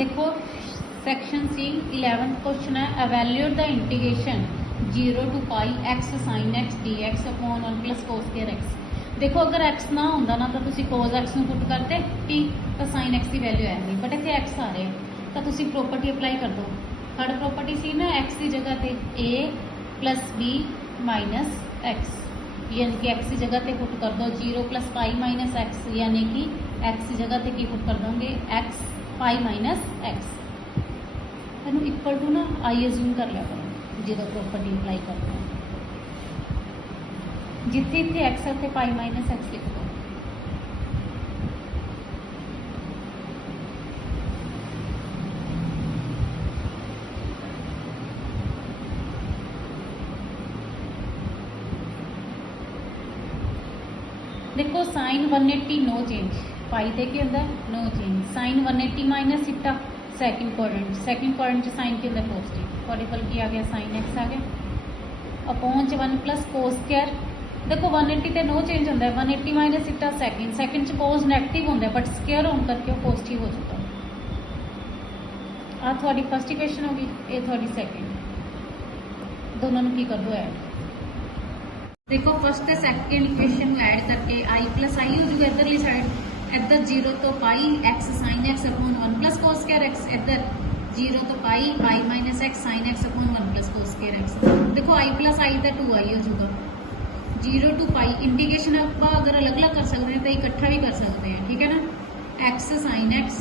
देखो section C 11th question है, evaluate the integration 0 to pi X sine X D x upon 1 plus cos square X. देखो अगर x ना होंदा ना तो तुसी कोस एक्स ਨੂੰ पुट करते टी तो साइन एक्स की वैल्यू आएगी, बट इतने एक्स आ रहे तो तुसी प्रॉपर्टी अप्लाई कर दो। थर्ड प्रॉपर्टी सी ना एक्स की जगह पे ए प्लस बी माइनस एक्स, यानी कि एक्स की जगह पे पुट कर दो 0 प्लस पाई माइनस एक्स, यानी कि एक्स की जगह पे की पुट कर दोगे एक्स पाई माइनस एक्स। तेन इक्वल टू ना आई अज्यूम कर लिया करो जो प्रॉपर्टी अप्लाई करते हैं, जिथे इतने एक्स है उत्थे पाई माइनस एक्स लिख दो। देखो साइन 180 नो चेंज, पाई थे के अंदर नो चेंज, साइन 180 माइनस इटा सेकंड क्वाड्रेंट साइन के अंदर पॉजिटिव, पॉलीपल की आ गया साइन एक्स आ गया अपॉन 1 प्लस कोस स्क्वायर। देखो 180 ते नो चेंज होता है, 180 माइनस इटा सेकंड च कोस नैगेटिव होता है, बट स्क्वायर होने करके वो पॉजिटिव हो चुका। आ थोड़ी फर्स्ट इक्वेशन होगी, ये थोड़ी सेकंड, दोनों की कर दो ऐड। देखो फर्स्ट ते सेकंड इक्वेशन ऐड करके आई प्लस आई हो जाएगा इधरली साइड, इधर 0 to pi X sine X upon 1 plus cos square X, इधर 0 to pi minus X sine X upon 1 plus cos square X. देखो आई प्लस आई तो 2 आई हो जाएगा, 0 टू पाई इंटीग्रेशन आप अगर अलग अलग कर सकते हैं तो इकट्ठा भी कर सकते हैं, ठीक है ना। X sine X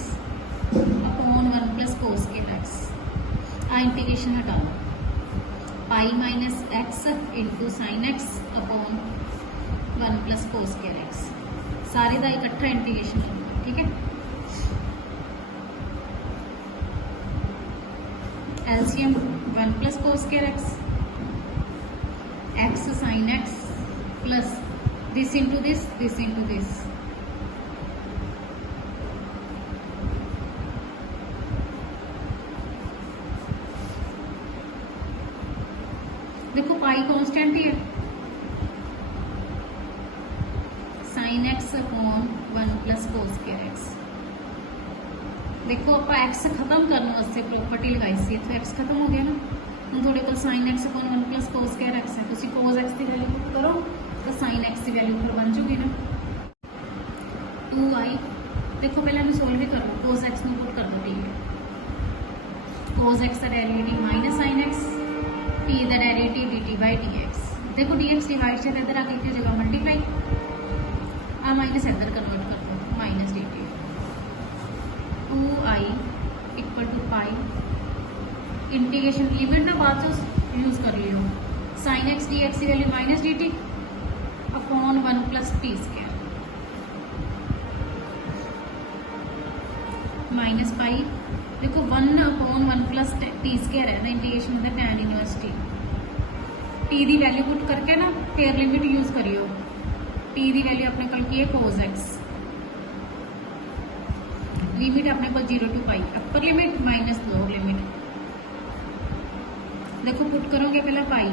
upon 1 plus cos square X, आ इंटीग्रेशन हटा दो, pi minus X into sine X upon 1 plus cos square X, सारे का इकट्ठा इंटीग्रेशन करना, ठीक है। LCM 1 plus cos square X, X sine X plus this into this into this, देखो पाई कांस्टेंट ही है, sine X upon 1 plus cos square X. देखो आप एक्स खत्म करने वास्ते प्रॉपर्टी लगाई सी, तो एक्स खत्म हो गया ना, हम थोड़े को sign X upon 1 plus cos square x है, तुसी कोस एक्स की वैल्यू पुट करो तो साइन एक्स की वैल्यू ऊपर बन जाएगी ना 2i। देखो पहले मैं सोल्व भी कर लो, कोस एक्स में पुट कर दो, ठीक है। कोस एक्स का derivative minus sine X, T का derivative D T by D X. देखो डी एक्स डिवाइड से इधर आके की जगह मल्टीप्लाई, आ माइनस इधर कन्वर्ट कर दो, minus D T 2i equal to pi, integration limit ना बाद यूज कर लियो, साइन एक्स डी एक्स की value minus D T upon 1 plus T square minus pi. देखो 1 अपॉन 1 प्लस टी स्क्वायर है ना, इंटीग्रेशन होता है टैन इनवर्स टी, टी की वैल्यू पुट करके ना फिर लिमिट यूज करियो, टी की वैल्यू अपने को की है कोस एक्स, लिमिट अपने को 0 to pi, upper limit minus lower limit. देखो पुट करोगे पहले pi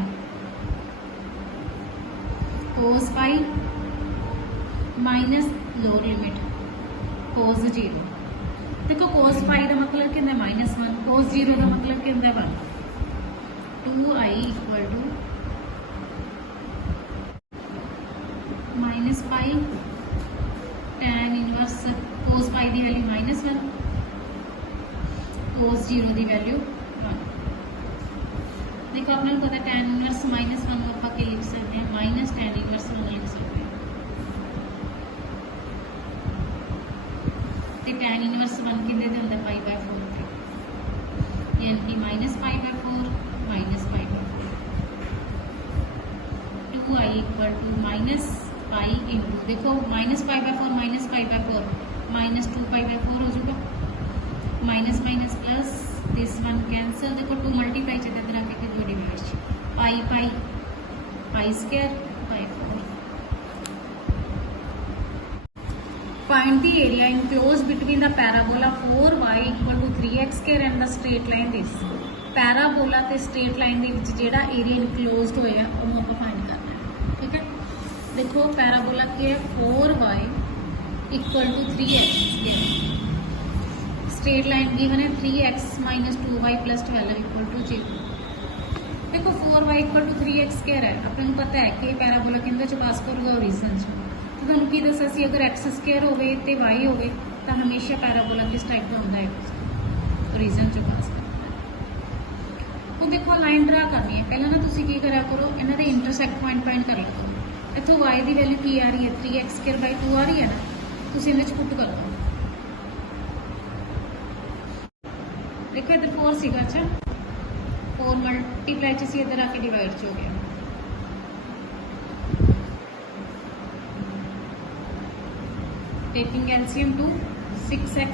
cos pi minus lower limit cos 0। देखो कोस पाई का मतलब क्या है -1, कोस 0 का मतलब क्या है 1। 2i equal to minus pi tan inverse cos pi की वैल्यू -1, कोस 0 की वैल्यू 1। देखो अपने को पता टैन इनवर्स -1 को आप लिख सकते हैं माइनस टैन इनवर्स 1 लिख सकते हैं, टैन इनवर्स 1 कि पाई बाय 4 थे, यानी कि minus pi by 4 minus pi by 4। 2i equal to minus pi into, देखो minus pi by 4 minus pi by 4 minus 2 pi by 4 हो जाएगा, minus minus plus this 1 cancel. देखो 2 मल्टीप्लाई चाहिए इधर आके जो divide pi pi pi square by 4। Find the area enclosed between the parabola 4y equal to 3x square and the straight line this। Parabola ते straight line ਦੇ ਵਿੱਚ ਜਿਹੜਾ area ਇਨਕਲੋਜ਼ਡ ਹੋਇਆ ਉਹ ਆਪਾਂ ਫਾਈਂਡ करना है, ठीक है। देखो पैराबोला के 4y equal to 3x square, straight line given है 3x minus 2y plus 12 equal to 0। देखो 4y equal to 3x square है, अपन पता है कि पैराबोला केंद्र च पास करूगा ओरिजिन च। तो तुहानूं की दस्सिया सी अगर x स्क्वायर होवे ते y होवे तो हमेशा पैराबोला किस टाइप का होंदा है, ओरिजिन च पास करता है। तो देखो लाइन ड्रा करनी है, पहले ना तुसीं की करा करो, इन्हां दे इंटरसेक्ट पॉइंट फाइंड कर लो। इत्थों y की वैल्यू की आ रही है 3x स्क्वायर बाई 2 आ रही है ना, तुसीं इहदे च पुट कर दो। देखो इधर 4 सीगा, अच्छा 4 मल्टीप्लाई च सी, इधर आके डिवाइड च हो गया। Taking LCM to 6x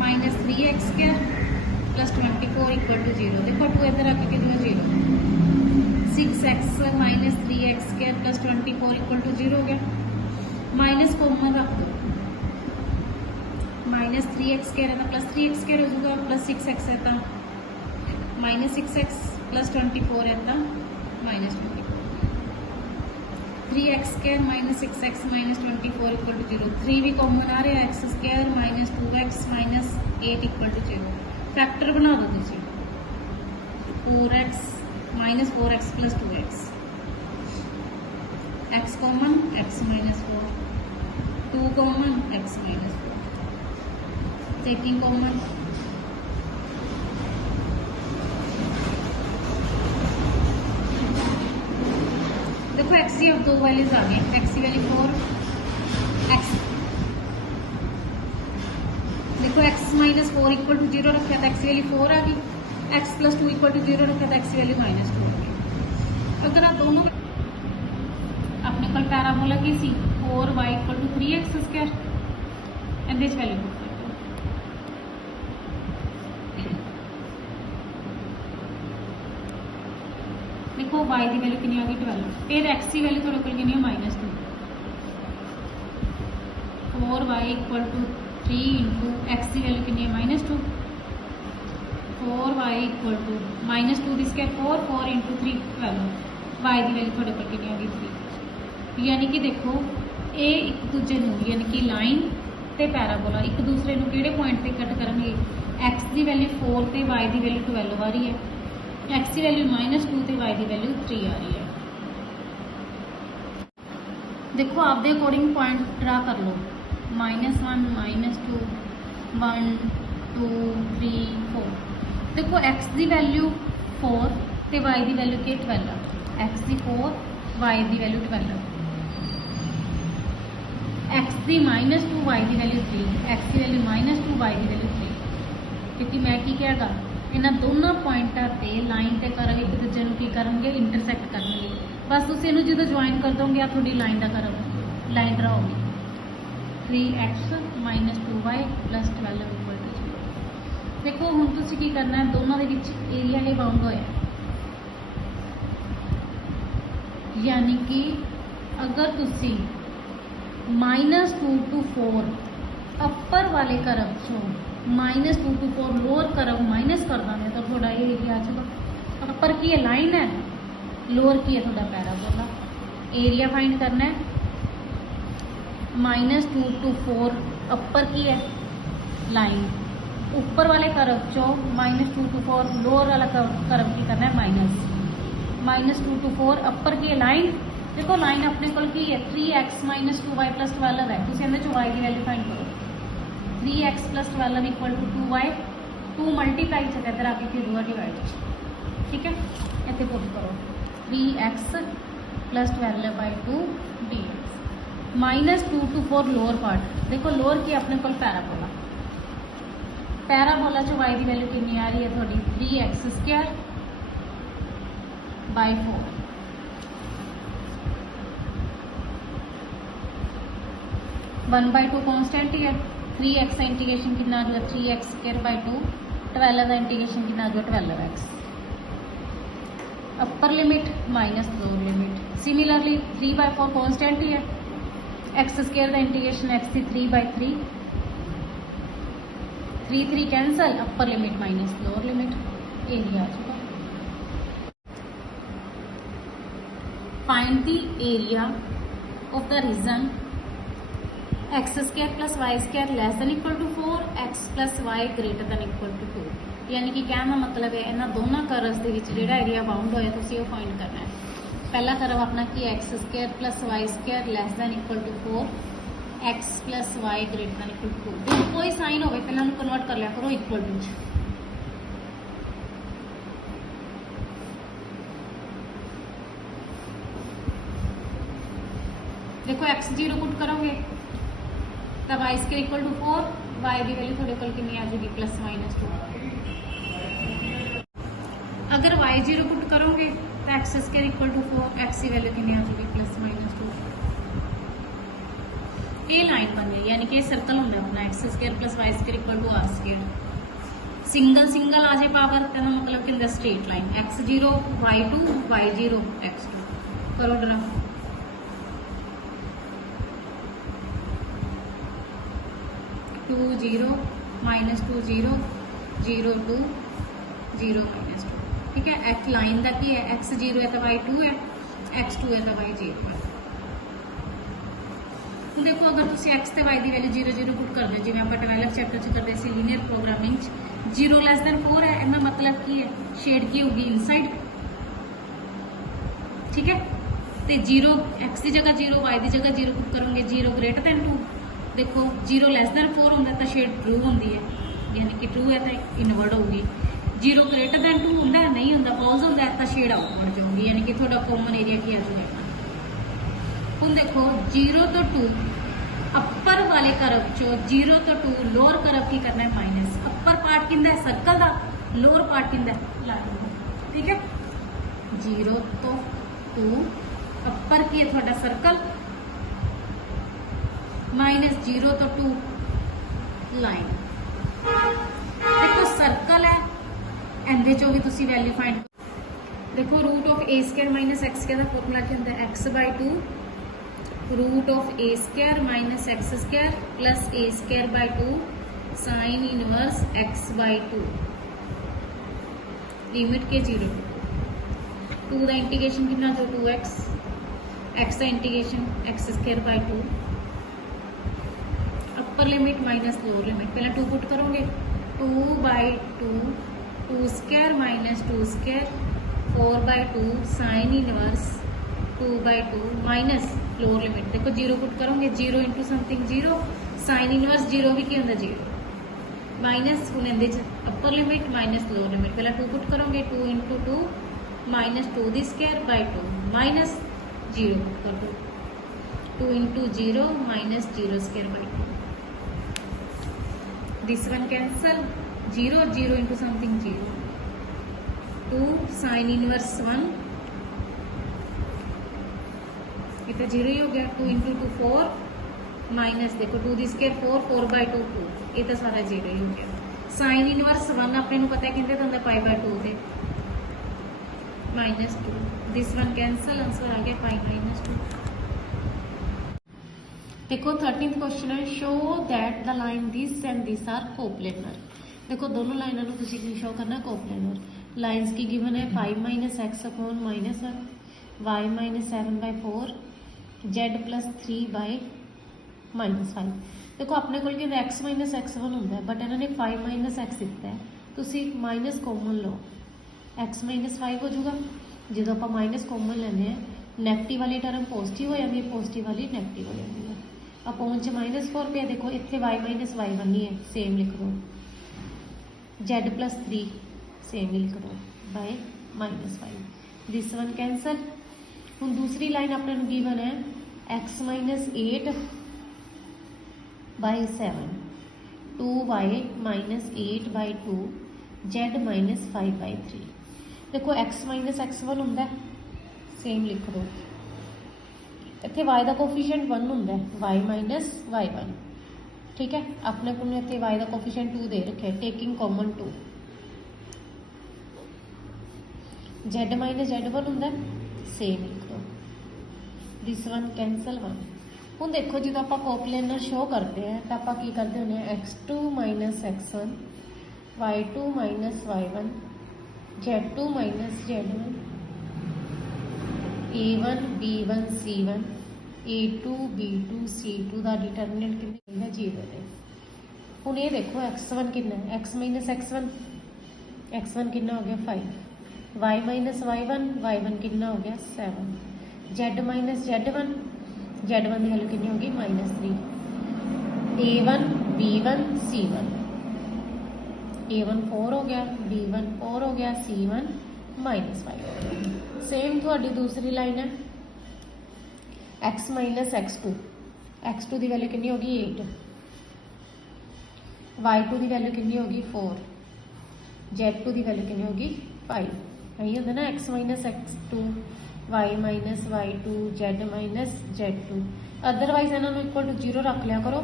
minus 3x square plus 24 equal to 0। देखो 2 इधर आके कितना 0, 6x minus 3x square plus 24 equal to 0 हो गया। माइनस कॉमन रख दो, माइनस 3x स्क्वायर है तो प्लस 3x स्क्वायर हो जाएगा, प्लस 6x है तो माइनस 6x प्लस 24 है तो minus 24। 3x square minus 6x minus 24 equal to 0। 3 भी कॉमन आ रहा है, x square minus 2x minus 8 equal to 0। Factor बना दो तुसी, 4x minus 4x plus 2x, x common x minus 4, 2 common x minus 4, taking common देखो x की अब दो वैल्यूज आ गई, x की वैल्यू 4, x देखो x माइनस 4 इक्वल टू 0 रखा था, x की वैल्यू 4 आ गई, x प्लस 2 इक्वल टू 0 रखा था, x की वैल्यू माइनस 2 आ गई। अगर आप दोनों अपने को पैराबोला की सी 4y equal to 3x square and this value put कर दो। देखो y की वैल्यू कितनी आ गई 12, फिर x की वैल्यू थोड़े को कितनी है minus 2। 4y equal to 3 into x की वैल्यू कितनी है minus 2, 4y equal to minus 2 this क्या 4, 4 इंटू 3 12, y की वैल्यू थोड़े को कितनी आ गई 3। यानी कि देखो ये एक दूजे यानी कि लाइन ते पैराबोला एक दूसरे को किहड़े पॉइंट पे कट करेंगे, x की वैल्यू 4 ते y की वैल्यू 12 आ रही है, x की वैल्यू माइनस 2 ते y की वैल्यू 3 आ रही है। देखो आपके अकॉर्डिंग पॉइंट ड्रा कर लो, -1 -2 1 2 3 4। देखो x की वैल्यू 4 ते y की वैल्यू के 12, x की 4 y की वैल्यू 12, x की -2 y की वैल्यू 3, x की वैल्यू -2 y की वैल्यू 3। क्योंकि मैं की कहता इन्होंने दोनों पॉइंटा पे लाइन ते कर्व एक दूजे की करेंगे इंटरसैक्ट करेंगे, बस तुम इन्हू जो ज्वाइन कर दोगे आ थोड़ी लाइन का कर्व लाइन ड्रा होगी। 3x minus 2y plus 12 equal to 0। देखो हुण तुसीं की करना है, दोनों के विच एरिया ये बाउंड होया, यानी कि अगर तुसीं -2 to 4 अपर वाले कर्व चो -2 to 4 लोअर कर्व माइनस कर देंगे तो थोड़ा ये एरिया आ जाएगा। अपर की है लाइन है, लोअर की है थोड़ा पैराबोला। एरिया फाइंड करना है, -2 to 4 अपर की है लाइन, ऊपर वाले कर्व चो -2 to 4 लोअर वाला कर्व की करना है -2 to 4 अपर की है लाइन। देखो लाइन अपने को की है 3x माइनस 2y प्लस 12 है, तुम इहदे चो y की वैल्यू फाइंड करो। 3x plus 12 equal to 2y, 2 multiply से इधर आके फिर दूसरा डिवाइड, ठीक है इतने पुट करो 3x plus 12 by 2 dx। -2 to 4 lower part, देखो लोअर की अपने को पैराबोला, पैराबोला चो y की वैल्यू कितनी आ रही है थोड़ी 3x स्क्वायर बाई 4। 1/2 कॉन्स्टेंट ही है, 3x का इंटीग्रेशन कितना आ जाएगा 3x स्क्वायर बाई 2, 12 का इंटीग्रेशन कितना आ जाएगा 12x। Upper limit minus lower limit. Similarly 3/4 constant ही है, x स्क्वायर का इंटीग्रेशन x की 3/3, 3 cancel, upper limit minus lower limit, area आ जाएगा। Find the area of the region X square plus Y square less than equal to 4, x plus Y greater than equal to 2। यानी कि कहने का मतलब है इन्होंने दोनों करवस के जोड़ा एरिया बाउंड होया तुसीं वो फाइंड करना है। पहला करव अपना की x square plus Y square less than equal to 4, x plus Y greater than equal to 2। जो कोई साइन हो पहले कन्वर्ट कर लिया करो इक्वल टू। देखो एक्स 0 पुट करोगे तो y square equal to 4, y की वैल्यू थोड़े को कितनी आ जाएगी प्लस माइनस 2। अगर वाई 0 पुट करोगे तो x square equal to 4, x की वैल्यू कितनी आ जाएगी प्लस माइनस 2। ये लाइन बन गई यानी कि सर्कल होंगे अपना X square plus Y square equal to R square. Single single आ जाए पावर तो मतलब कि straight line X 0 Y 2 Y 0 X 2 करो ड्रा। 2 0 minus 2 0 0 2 0 minus 2। ठीक है, एक्स लाइन का की है एक्स 0 है तो वाई 2 है, एक्स 2 है तो वाई 0 है। देखो अगर तुम एक्स तो वाई की वैल्यू 0 0 पुट कर दो जिवें आप 12th चैप्टर च करते सी लीनियर प्रोग्रामिंग 0 लैस दैन 4 है, इसका मतलब की है शेड की होगी इनसाइड। ठीक है, तो 0 एक्स की जगह 0 वाई की जगह 0 पुट करोगे 0 ग्रेटर दैन 2। देखो 0 लैस दैन 4 होंगे तो शेड ट्रू होंगी है यानी कि ट्रू है तो इनवर्ड होगी। 0 ग्रेटर दैन 2 होंगे नहीं होंगे फॉल्स होंगे तो शेड आउटवर्ड जाऊगी यानी कि थोड़ा कॉमन एरिया की आ जाएगा। हम देखो 0 तो 2 अपर वाले करव चो 0 तो 2 लोअर करव की करना है माइनस। अपर पार्ट किंदा है सर्कल का, लोअर पार्ट किंदा है लाइन का। ठीक है, 0 तो 2 अपर की है थोड़ा सर्कल माइनस 0 तो 2 लाइन। देखो सर्कल है एंदे चो भी तुसी वैल्यू फाइंड देखो root of a square minus x square का फॉर्मूला क्या होता है x by 2 root of a square minus x square plus a square by 2 sine inverse x by 2 limit के 0 टू 2 का इंटीग्रेशन कितना जो 2x एक्स का integration x square by 2 upper limit minus lower limit पहले 2 put करोगे 2 by 2 2 square minus 2 square 4 by 2 sine inverse 2 by 2 minus lower limit देखो 0 put करोगे 0 into something 0 sine inverse 0 भी क्या होता 0 माइनस हूँ अपर लिमिट माइनस लोअर लिमिट पहले 2 put करोगे 2 into 2 minus 2 the square by 2 minus 0 put कर दो 2 into 0 minus 0 square by 2 this one cancel 0 0 into something 0 2 sine inverse 1 ये तो 0 ही हो गया 2 इंटू 2 4 माइनस देखो 2 दी स्क्वायर 4 4 बाई 2 2 ये तो सारा 0 ही हो गया। साइन इनवर्स 1 अपने को पता है कहते होंगे पाई बाई 2 थे minus 2 this one cancel answer आ गया पाई माइनस 2। देखो 13th क्वेश्चन है show that the line this and this are coplanar. देखो दोनों लाइनों को तुसी की शो करना कोप्लेनर। लाइंस की गिवन है 5 minus x upon minus 1 y minus 7 by 4 z plus 3 by minus 5। देखो अपने को एक्स माइनस एक्स 1 होंगे बट इन्होंने 5 माइनस एक्स दिता है तुसी माइनस कॉमन लो एक्स माइनस 5 हो जाएगा। जो आप माइनस कॉमन लेने नैगेटिव वाली टर्म पॉजिटिव हो जाती है पॉजिटिव वाली नैगेटिव हो जाती है। अपॉन च माइनस 4 पे देखो इतने वाई माइनस वाई बनी है सेम लिख दो जेड प्लस 3 सेम ही लिख दो by minus 5 this one cancel. हम दूसरी लाइन अपने गिवन है x minus 8 by 7 2 y minus 8 by 2 z minus 5 by 3। देखो एक्स माइनस एक्स 1 होंगे सेम लिख दो इतने वाई का कोफिशिएंट 1 होंगे वाई माइनस वाई 1। ठीक है अपने को इतने वाई का कोफिशिएंट 2 दे रखे taking common 2 z minus Z 1 होंगे सेम लिख दो दिस वन कैंसल 1। हम देखो जो आप कोप्लेनर शो करते हैं तो आप की करते हैं x2 minus x1 y2 minus y1 z2 minus z1 a1 b1 c1 A2 B2 C2 का डिटरमिनेंट कितना है 0 है। हुण ये देखो x1 कितना है x माइनस x1 कितना हो गया 5, y माइनस y1 कितना हो गया 7, z माइनस z1 की वैल्यू कितनी होगी -3, A1 B1 C1, A1 4 हो गया B1 4 हो गया C1 -5 हो गया। सेम थोड़ी दूसरी लाइन है x माइनस x2 की वैल्यू कितनी होगी 8, y2 की वैल्यू कितनी होगी 4, z2 की वैल्यू कितनी होगी 5। यही होता ना x minus x2 y minus y2 z minus z2। Otherwise इन्होंने इक्वल टू 0 रख लिया करो,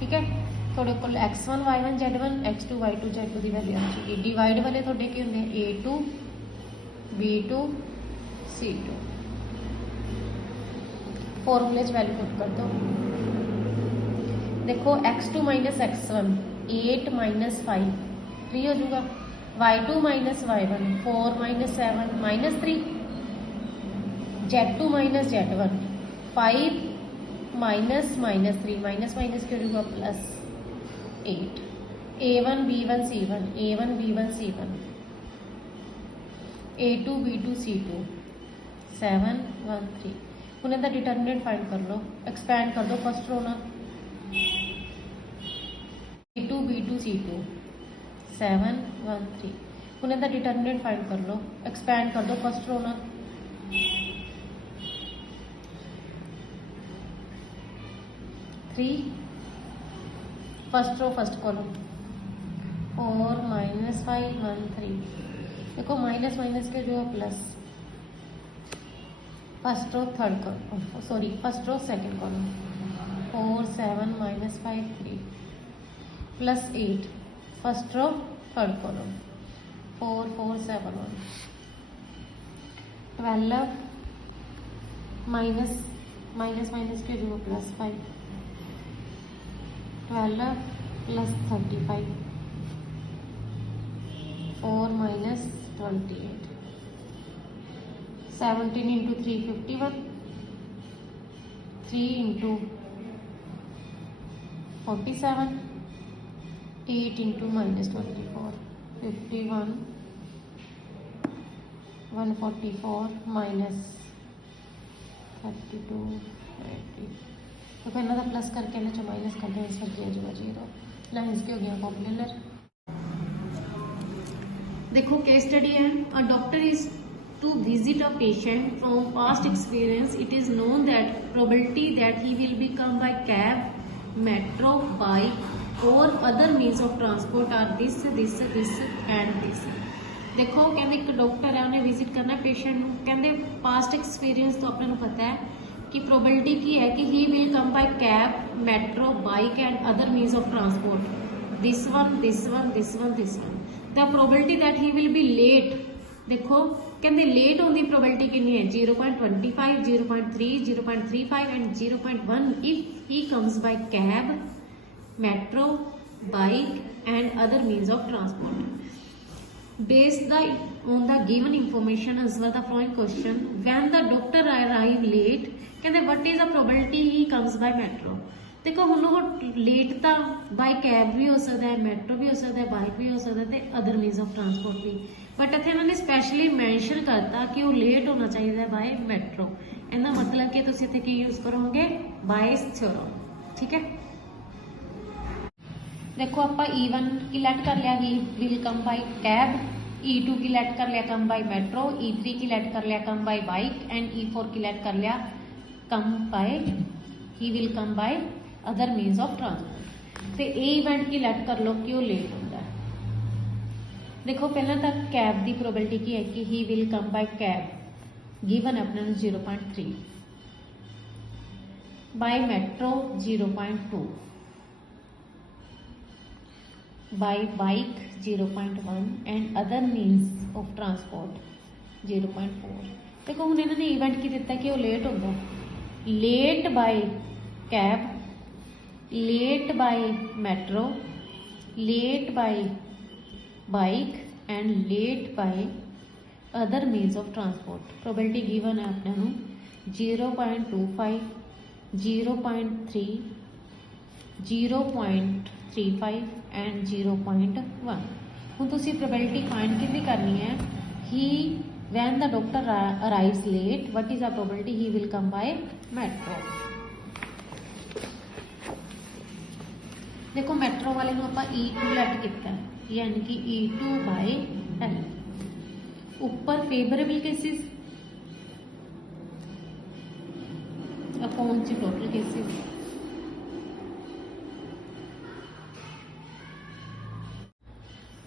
ठीक है। थोड़े को x1 y1 z1 x2 y2 z2 की वैल्यू आ जाएगी। डिवाइड वाले थोड़े की होंगे A2 B2 C2। फॉर्मूले वैल्यू पुट कर दो। देखो x2 माइनस x1 8 माइनस 5 3 हो जाएगा, y2 minus y1 4 minus 7 -3, z2 minus z1 5 minus -3 minus क्या होगा plus 8, A1 B1 C1 A1 B1 C1 A2 B2 C2 7 1 3। ਹੁਣ ਇਹਦਾ डिटरमिनेंट फाइंड कर लो, एक्सपैंड कर दो फर्स्ट रो ना A2 B2 C2 7 1 3। ਹੁਣ ਇਹਦਾ डिटरमिनेंट फाइंड कर लो, एक्सपैंड कर दो फर्स्ट रो ना फर्स्ट रो फर्स्ट कॉलम 4 -5 1 3। देखो माइनस के जो plus first row third column first row second column 4 7 -5 3 plus 8 first row third column 4 4 7 1 12 minus के जो plus 5 12 plus 35 4 minus 28 17 into 3 51 3 into 47 8 into -24 51 144 minus 32 90। तो फिर इन्होंने प्लस करके इन्हें माइनस कर दिया, आंसर किया जाएगा 0। लाइन्स के हो गया पॉपुलर। देखो केस स्टडी है, a doctor is to visit a patient from past experience it is known that probability that he will be come by cab metro bike और other means of transport are this and this. देखो कहते एक doctor है उन्हें visit करना है patient को, कहते पास्ट एक्सपीरियंस तो अपने पता है कि प्रोबेबिलिटी की है कि he will come by cab metro bike and other means of transport this one the probability that he will be late. देखो कहते लेट होने की प्रोबेबिलिटी कितनी है 0.25 0.3 0.35 and 0.1 if he comes by cab metro bike and other means of transport. Based on the given information answer the following question when the doctor arrive late कहते what is the probability he comes by metro। देखो हम लोग late तो by cab भी हो सकता है metro भी हो सकता है बाइक भी हो सकता है अदर मीन्स ऑफ ट्रांसपोर्ट भी, बट इतने इन्होंने स्पैशली मैंशन करता कि वो लेट होना चाहिए बाय मेट्रो। इनका मतलब कि तुम इतने की यूज करोगे बायस थ्योरम, ठीक है। देखो आप E1 की लेट कर लिया ही will come by cab, E2 की लेट कर लिया कम बाय मेट्रो, E3 की लेट कर लिया come by bike and E4 की लेट कर लिया come by he will come bye other means of transport. तो ए इवेंट की लेट कर लो कि वो लेट होता है। देखो पहला तक कैब की प्रोबेबिलिटी की है कि he will come by cab given अपने 0.3 bye metro 0.2 by bike 0.1 and other means of transport 0.4। देखो हम इन्होंने इवेंट की दिता कि वो लेट होगा late by cab late by metro late by bike and late by other means of transport. Probability given है अपने 0.25 0.3, 0.35 एंड 0.1। ਹੁਣ ਤੁਸੀਂ probability find कितनी करनी है? He when the doctor arrives late, what is the probability he will come by metro? देखो metro वाले ਨੂੰ ਆਪਾਂ E2 ਲੈਟ ਕੀਤਾ ਹੈ, यानी कि E2 by L। ऊपर फेवरेबल केसेस अपॉन च टोटल केसेस।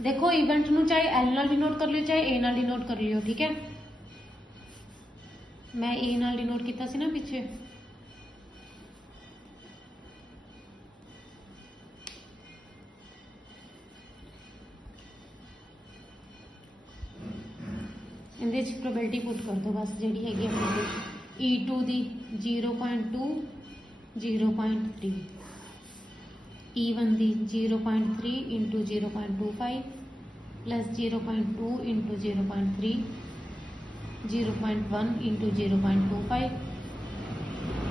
देखो इवेंट नू चाहे एल नाल डिनोट कर लियो चाहे ए नाल डिनोट कर लियो, ठीक है। मैं ए नाल डिनोट किया सी ना पिछे, इहदे च प्रोबेबिलिटी पुट कर दो बस जिहड़ी हैगी अपने E2 दी 0.2, 0.3, E1 दी 0.3 into 0.25 plus 0.2 into 0.3, 0.1 into 0.25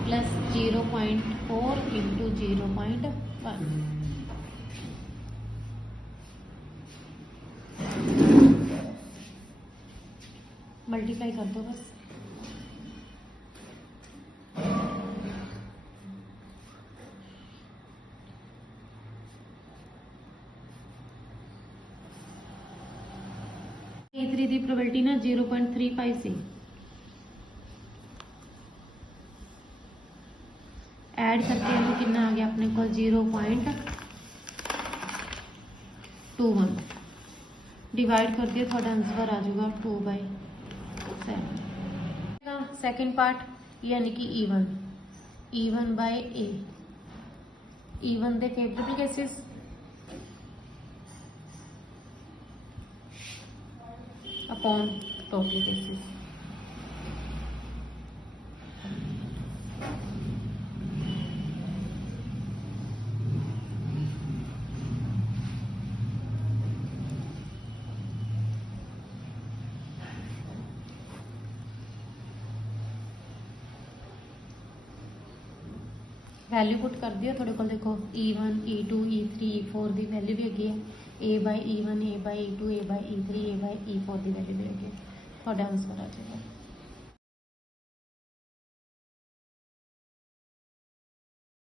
plus 0.4 into 0.1। Multiply कर दो बस। E3 की प्रोबेबिलिटी ना 0.35 सी, ऐड करके इन्हें कितना आ गया अपने को 0.21, डिवाइड कर दिया थोड़ा आंसर आ जाएगा 2/7। सेकेंड पार्ट यानी कि E1 by A. E1 the favourable cases upon total cases. Value put कर दियो थोड़े को, देखो E1, E2, E3, E4 की वैल्यू भी हैगी है, A by E1, A by E2, A by E3, A by E4 की वैल्यू भी हैगी, थोड़ा आंसर आ जाएगा।